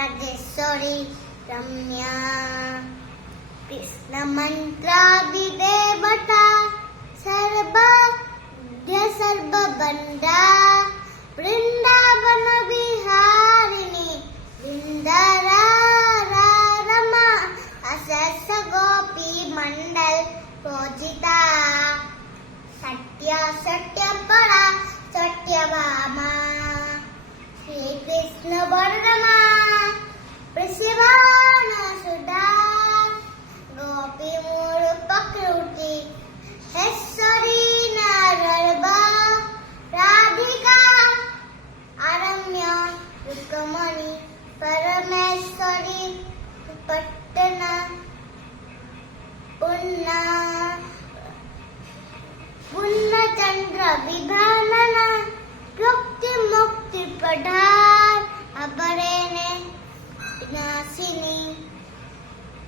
राजेश्वरी रम्या कृष्ण मंत्रादिदेवता सर्वज्ञ सर्वबंधा वृंदावन विहारिणी वृंदारमा असस गोपी मंडल पूजिता सत्य सत्यपरा सत्यभामा श्री कृष्ण वर्णमा प्रसिवान सुधा गोपी मूल प्रकृति हेश्वरी नारदा राधिका अरण्य रुक्मणी परमेश्वरी पट्टना पूर्णचंद्र विभानना मुक्ति मुक्ति प्रधान अबरेने नासिनी